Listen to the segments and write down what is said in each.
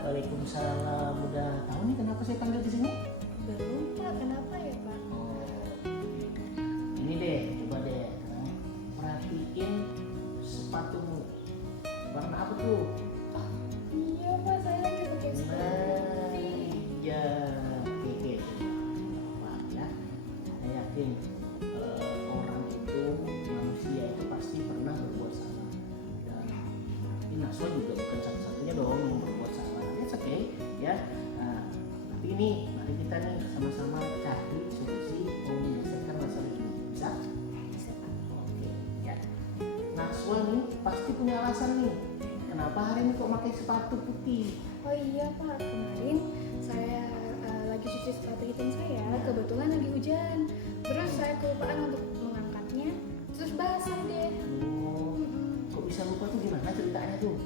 Waalaikumsalam. Udah tahu nih kenapa saya panggil di sini? Belum Pak, kenapa ya Pak? Oh, ini deh, coba deh, perhatiin sepatumu. Warna apa tuh? Iya Pak, saya lagi pakai sepatu. Iya, oke. Apa ya? Saya yakin orang itu, manusia itu pasti pernah berbuat salah. Dan ini Naswa juga bukan satu-satunya dong yang berbuat salah. It's okay, ya. Nah, tapi ini mari kita nih sama-sama cari solusi menyelesaikan masalah ini. Bisa? Bisa Pak. Oke, ya. Naswa nih pasti punya alasan nih. Kenapa hari ini kok pakai sepatu putih? Oh iya Pak, kemarin saya lagi cuci sepatu hitam saya, kebetulan lagi hujan. Terus saya kelupaan untuk mengangkatnya, terus basah deh. Oh, kok bisa lupa tuh, gimana ceritanya tuh?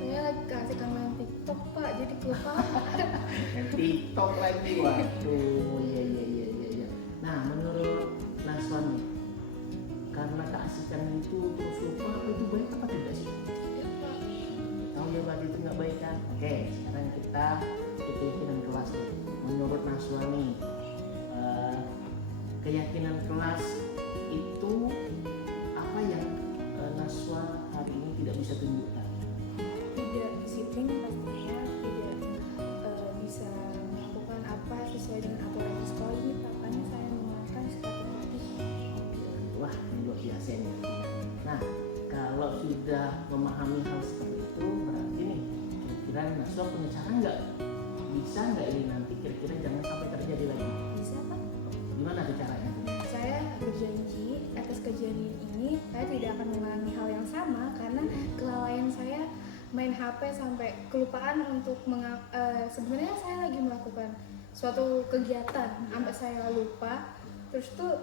Saya lagi kasih main TikTok Pak, jadi kelupaan. Yang TikTok lagi, waduh, iya. Nah, menurut Naswa nih, karena keasikan itu terus lupa, apa itu baik apa tidak sih? Iya Pak. Tahu ya berarti itu nggak baik kan? Oke, sekarang kita ke keyakinan kelas nih. Menurut Naswa nih, keyakinan kelas itu apa yang Naswa hari ini tidak bisa tunjukkan? Tidak disiplin pastinya, tidak bisa melakukan apa sesuai dengan aturan di sekolah ini, makanya saya menggunakan sepatu putih. Wah, ini luar biasa ini. Nah, kalau sudah memahami hal seperti itu, berarti nih kira-kira Naswa punya cara nggak? Bisa nggak ini nanti kira-kira jangan sampai terjadi lagi? Bisa Pak? Gimana tuh caranya? Saya berjanji atas kejadian ini saya tidak akan mengulangi hal yang sama karena kelalaian saya main HP sampai kelupaan untuk sebenarnya saya lagi melakukan suatu kegiatan sampai saya lupa, terus tuh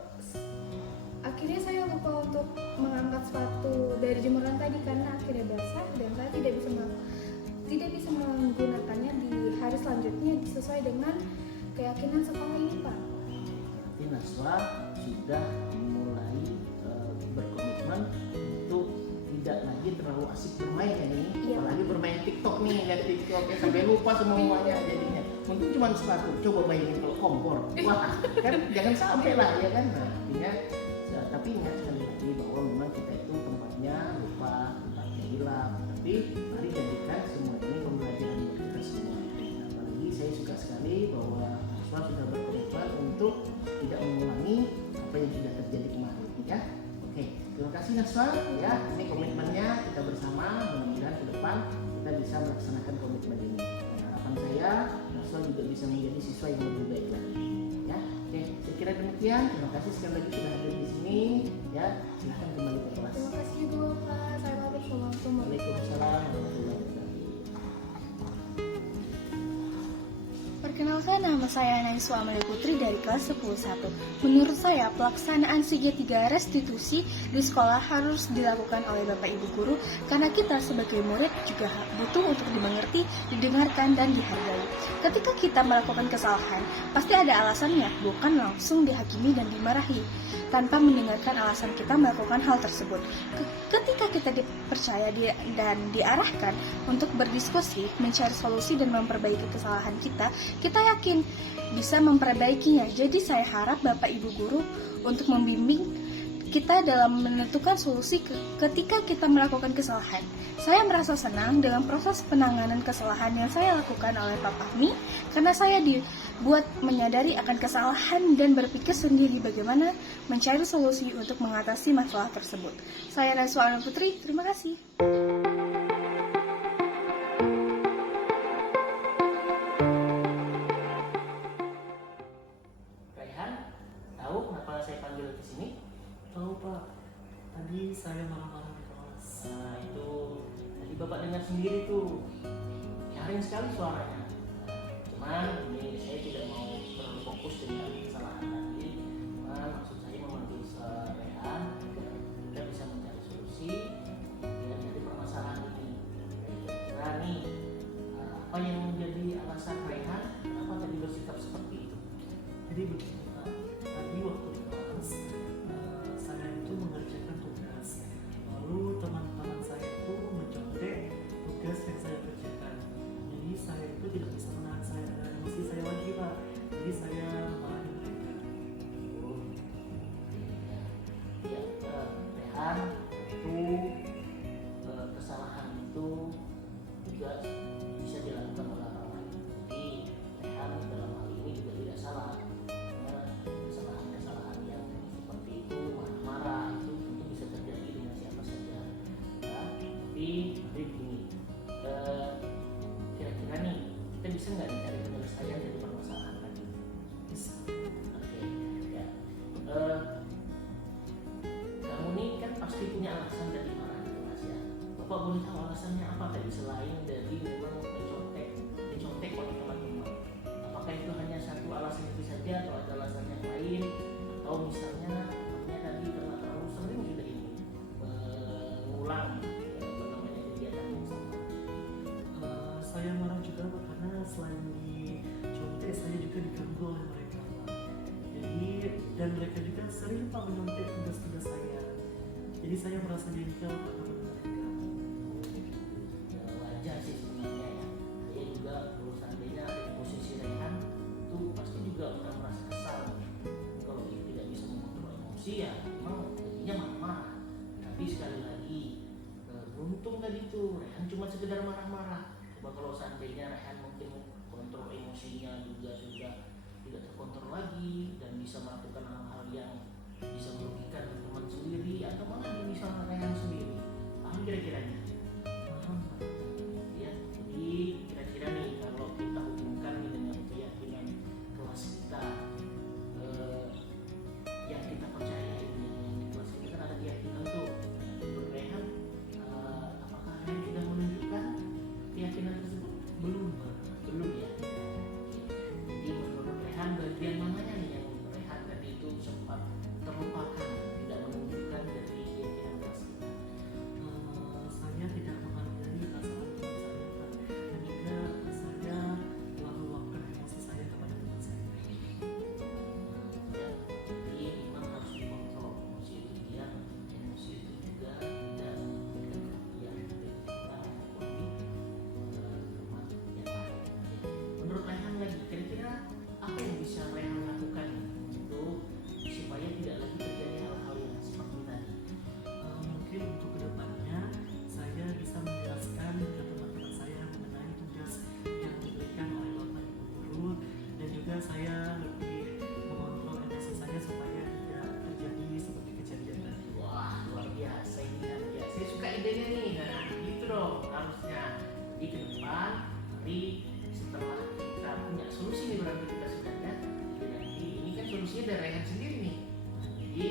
akhirnya saya lupa untuk mengangkat sepatu dari jemuran tadi karena akhirnya basah dan saya tidak bisa menggunakannya di hari selanjutnya sesuai dengan keyakinan sekolah ini Pak. Berarti Naswa sudah mulai berkomitmen untuk tidak lagi terlalu asik bermain ya nih. Iya. Apalagi bermain TikTok nih, lihat TikTok ya sampai lupa semuanya jadinya. Mungkin cuma sepatu, coba bayangin kalau kompor. Wah, kan jangan sampai lah ya kan. Nah, artinya tapi ingat sekali lagi bahwa memang kita itu tempatnya lupa, tempatnya hilang. Tapi mari jadikan semua ini pembelajaran buat kita semua. Nah, apalagi saya suka sekali bahwa Naswa sudah berkomitmen untuk tidak mengulangi apa yang sudah terjadi kemarin ya. Oke, terima kasih Naswa ya. Ini komitmennya kita bersama, mudah-mudahan ke depan kita bisa melaksanakan komitmen ini. Dan harapan saya Naswa juga bisa menjadi siswa yang lebih baik lagi. Ya, oke, saya kira demikian. Terima kasih sekali lagi sudah hadir di sini. Ya, silahkan kembali ke kelas. Terima kasih juga Pak. Saya pamit. Assalamualaikum Waalaikumsalam warahmatullahi wabarakatuh. Perkenalkan Perkenalkan, nama saya Naiswa Amalia Putri dari kelas 10-1. Menurut saya, pelaksanaan segitiga restitusi di sekolah harus dilakukan oleh Bapak Ibu Guru karena kita sebagai murid juga butuh untuk dimengerti, didengarkan, dan dihargai. Ketika kita melakukan kesalahan, pasti ada alasannya, bukan langsung dihakimi dan dimarahi tanpa mendengarkan alasan kita melakukan hal tersebut. Ketika kita dipercaya dan diarahkan untuk berdiskusi, mencari solusi dan memperbaiki kesalahan kita yakin bisa memperbaikinya. Jadi saya harap Bapak Ibu Guru untuk membimbing kita dalam menentukan solusi ketika kita melakukan kesalahan. Saya merasa senang dengan proses penanganan kesalahan yang saya lakukan oleh Pak Fahmi karena saya dibuat menyadari akan kesalahan dan berpikir sendiri bagaimana mencari solusi untuk mengatasi masalah tersebut. Saya Naiswa Amalia Putri, terima kasih. Tahu kenapa saya panggil ke sini? Tahu Pak, tadi saya marah-marah di kelas. Nah itu tadi Bapak dengar sendiri tuh, nyaring sekali suaranya. Cuman ini saya tidak mau terlalu fokus dengan kesalahan tadi. Cuman maksud saya memanggil Rehan agar kita bisa mencari solusi dari permasalahan ini. Kira-kira nih apa yang menjadi alasan Rehan kenapa tadi bersikap seperti itu? Jadi begini Pak, tadi waktu di kelas saya itu mengerjakan tugas. Lalu teman-teman saya itu mencontek tugas yang saya kerjakan. Jadi saya itu tidak bisa menahan emosi saya lagi Pak. Jadi saya marahin mereka. Ya, Rehan itu kesalahan itu juga bisa dilakukan oleh orang lain. Jadi Rehan dalam hal ini juga tidak salah. Karena kesalahan-kesalahan yang seperti itu, marah-marah itu tentu bisa terjadi dengan siapa saja. Ya, tapi begini, kira-kira nih kita bisa nggak mencari penyelesaian dari permasalahan tadi? Bisa. Oke, ya. Kamu nih kan pasti punya alasan dari marah di kelas ya. Bapak boleh tahu alasannya apa tadi selain dari memang dicontek oleh teman-teman? Apakah itu hanya satu alasan itu saja atau ada alasan yang lain? Atau misalnya namanya tadi karena terlalu sering sudah ini mengulang kegiatan yang sama? Saya marah juga Pak karena selain dicontek saya juga diganggu oleh mereka Pak. Jadi dan mereka juga sering Pak menyontek tugas-tugas saya. Jadi saya merasa jengkel Pak kepada mereka. Ya, wajar sih sebenarnya ya. Saya juga kalau seandainya ada di posisi Rehan itu pasti juga akan merasa kesal. Kalau tidak bisa mengontrol emosi ya memang jadinya marah-marah. Tapi sekali lagi beruntung tadi tuh Rehan cuma sekedar marah-marah. Coba kalau seandainya Rehan mungkin kontrol emosinya juga sudah tidak terkontrol lagi dan bisa melakukan hal-hal yang bisa merugikan teman sendiri atau malah bisa Rehan sendiri. Paham kira-kiranya? Paham Pak. Ya, jadi kira-kira nih kalau kita hubungkan nih dengan keyakinan kelas kita, yang kita percaya ini di kelas kita kan ada keyakinan tuh. Menurut Rehan, apakah Rehan sudah menunjukkan keyakinan tersebut? Belum Pak. Belum ya. Jadi menurut Rehan bagian mananya nih yang Rehan tadi itu sempat terlupakan tidak menunjukkan dari keyakinan kelas kita? Saya tidak menghargai perasaan teman saya Pak. Dan juga saya telah meluapkan emosi saya kepada teman saya. Ya, jadi memang harus dikontrol emosi itu biar emosi itu juga tidak memberikan kerugian dari kita maupun di teman yang lain. Menurut Rehan lagi, kira-kira apa yang bisa Rehan lakukan untuk supaya tidak lagi terjadi hal-hal yang seperti tadi? Mungkin untuk kedepannya saya bisa menjelaskan ke teman-teman saya mengenai tugas yang diberikan oleh Bapak Ibu Guru dan juga saya lebih mengontrol emosi saya supaya tidak terjadi seperti kejadian tadi. Wah, luar biasa ini kan ya. Saya suka idenya nih. Nah, gitu dong harusnya. Jadi ke depan, mari setelah kita punya solusi nih berarti kita sudah ya. Jadi nanti ini kan solusinya dari Rehan sendiri nih. Jadi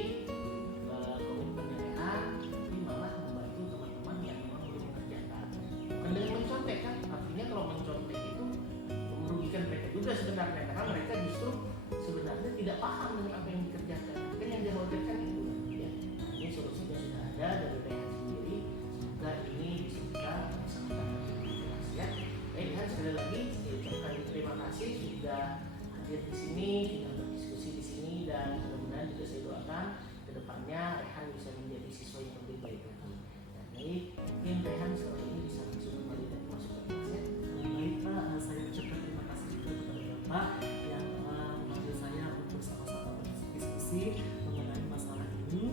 komitmennya Rehan ini malah membantu teman-teman yang memang belum mengerjakan. Bukan dengan mencontek kan? Artinya kalau mencontek itu merugikan mereka juga sebenarnya. tidak paham dengan apa yang dikerjakan. Kan yang dikhawatirkan itu ya. Nah, ini solusinya sudah ada dari Rehan sendiri. Semoga ini bisa bersama-sama ya. Baik, Rehan sekali lagi saya ucapkan terima kasih sudah hadir di sini, sudah berdiskusi di sini, dan mudah-mudahan juga saya doakan kedepannya Rehan bisa menjadi siswa yang lebih baik lagi. Nah, baik, mungkin Rehan setelah ini bisa langsung kembali dan masuk ke kelas ya. Baik Pak, saya ucapkan terima kasih juga kepada Bapak yang telah memanggil saya untuk sama-sama berdiskusi mengenai masalah ini.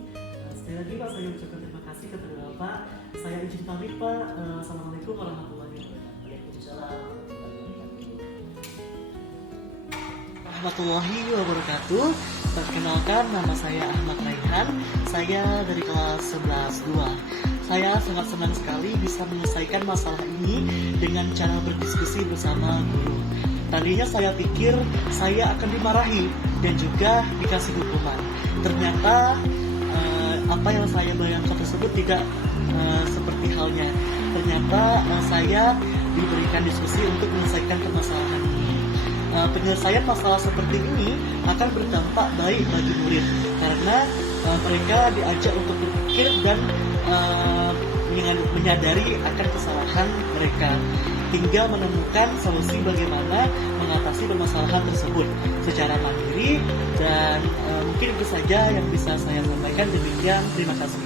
Sekali lagi Pak, saya ucapkan terima kasih kepada Bapak. Saya izin pamit Pak. Assalamualaikum warahmatullahi wabarakatuh. Waalaikumsalam Warahmatullahi wabarakatuh. Perkenalkan, nama saya Ahmad Raihan. Saya dari kelas 11-2. Saya sangat senang sekali bisa menyelesaikan masalah ini dengan cara berdiskusi bersama guru. Tadinya saya pikir saya akan dimarahi dan juga dikasih hukuman. Ternyata apa yang saya bayangkan tersebut tidak seperti halnya. Ternyata saya diberikan diskusi untuk menyelesaikan permasalahan ini. Penyelesaian masalah seperti ini akan berdampak baik bagi murid karena mereka diajak untuk berpikir dan menyadari akan kesalahan mereka hingga menemukan solusi bagaimana mengatasi permasalahan tersebut secara mandiri dan mungkin itu saja yang bisa saya sampaikan. Demikian, terima kasih.